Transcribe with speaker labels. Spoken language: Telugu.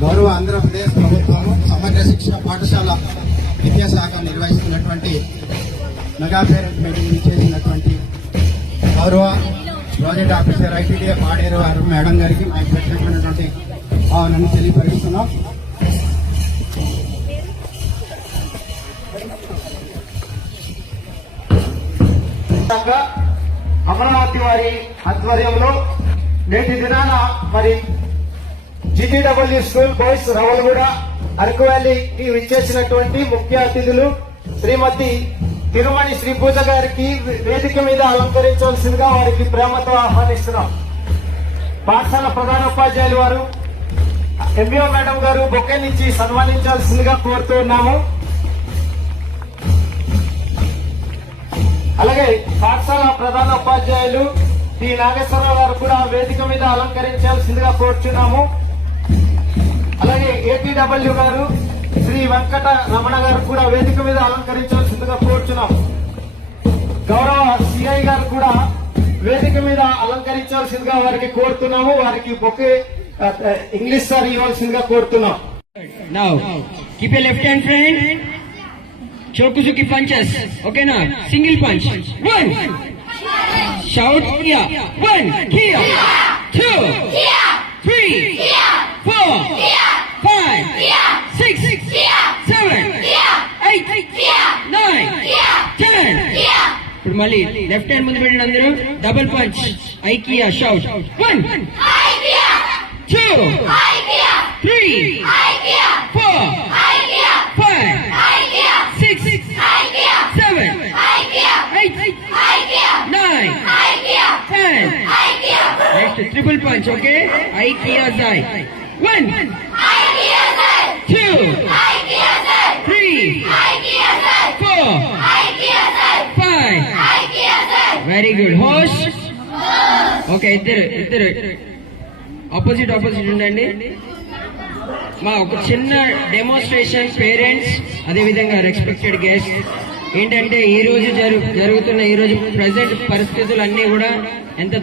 Speaker 1: గౌరవ ఆంధ్రప్రదేశ్ ప్రభుత్వం సమగ్ర శిక్షణ పాఠశాల విద్యాశాఖ నిర్వహిస్తున్నటువంటి మెగా పేరెంట్ మీటింగ్ చేసినటువంటి గౌరవ ప్రాజెక్ట్ ఆఫీసర్ ఐటీడీఏ పాడేరు వారు మేడం గారికి మా ప్రత్యేకమైనటువంటి భావనను తెలియపరుస్తున్నాం.
Speaker 2: విధంగా అమరావతి వారి ఆధ్వర్యంలో నేటి దినాన మరి GTW school boys Ravalguda Araku వ్యాలీకి విచ్చేసినటువంటి ముఖ్య అతిథులు శ్రీమతి తిరుమణి శ్రీ పూజ గారికి వేదిక మీద అలంకరించవలసిందిగా వారికి ప్రేమతో ఆహ్వానిస్తున్నాం. పాఠశాల ప్రధానోపాధ్యాయులు వారు ఎంబీఓ మేడం గారు బొకే నుంచి సన్మానించాల్సిందిగా కోరుతూ ఉన్నాము. అలాగే పాఠశాల ప్రధాన ఉపాధ్యాయులు టి. నాగేశ్వరరావు గారు కూడా వేదిక మీద అలంకరించాల్సిందిగా కోరుచున్నాము. అలాగే ఏపీడబ్ల్యూ గారు శ్రీ వెంకట రమణ గారు కూడా వేదిక మీద అలంకరించాల్సిందిగా కోరుచున్నాము. గౌరవ సిఐ గారు కూడా వేదిక మీద అలంకరించాల్సిందిగా వారికి కోరుతున్నాము. వారికి బొకే ఇంగ్లీష్ సార్ ఇవ్వాల్సిందిగా కోరుతున్నాం.
Speaker 3: Now, keep your left hand friend. Shokusuki punches. Okay na? Single punch. One. Shout here. One. Here. Two. Three. Four. Five. Six. Seven. Eight. Nine. Ten. ఇప్పుడు మళ్ళీ the హ్యాండ్ ముందు పెట్టిన అందరూ double One. Ikea. Two. Ikea. Three. Ikea. Triple punch okay? IKEA Joy one two three four five very good హోష్ okay ఇద్దరు ఇద్దరు. ఆపోజిట్ ఆపోజిట్ ఉండండి. మా ఒక చిన్న డెమోన్స్ట్రేషన్ పేరెంట్స్ అదేవిధంగా రెస్పెక్టెడ్ గెస్ట్ ఏంటంటే ఈ రోజు జరుగుతున్న ఈ రోజు ప్రజెంట్ పరిస్థితులు అన్ని కూడా ఎంత